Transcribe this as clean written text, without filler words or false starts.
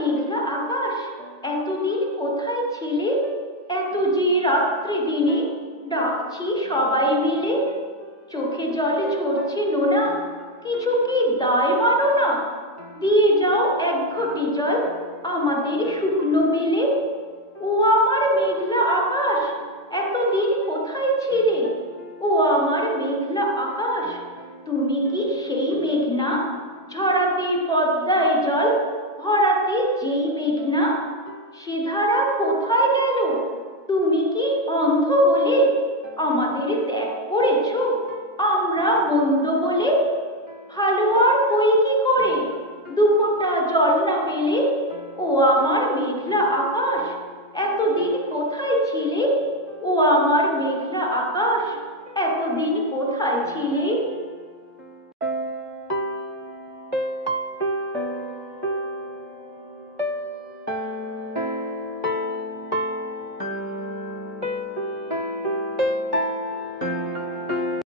মেঘলা আকাশ, এতদিন কোথায় ছিলে? এত যে রাত্রি দিনে ডাকছি সবাই মিলে। চোখে জলে ঝরছে নোনা, কিছু কি দায় মানো না? দিয়ে যাও এক ঘটি জল আমাদের শুকনো বিলে। ও আমার মেঘলা আকাশ, এতদিন কোথায় ছিলে? ও আমার মেঘলা আকাশ, তুমি কি সেই মেঘনা? ঝরাতে পদ্মায় জল, ভরাতে যেই মেঘনা। সে ধারা কোথায় গেল? তুমি কি অন্ধ বলে আমাদের ত্যাগ করেছ? আমরা মন্দ বলে? ভালো আর হই কি করে দুফোঁটা জল না পেলে? ও আমার মেঘলা আকাশ, এতদিন কোথায় ছিলে? ও আমার মেঘলা আকাশ, এতদিন কোথায় ছিলে?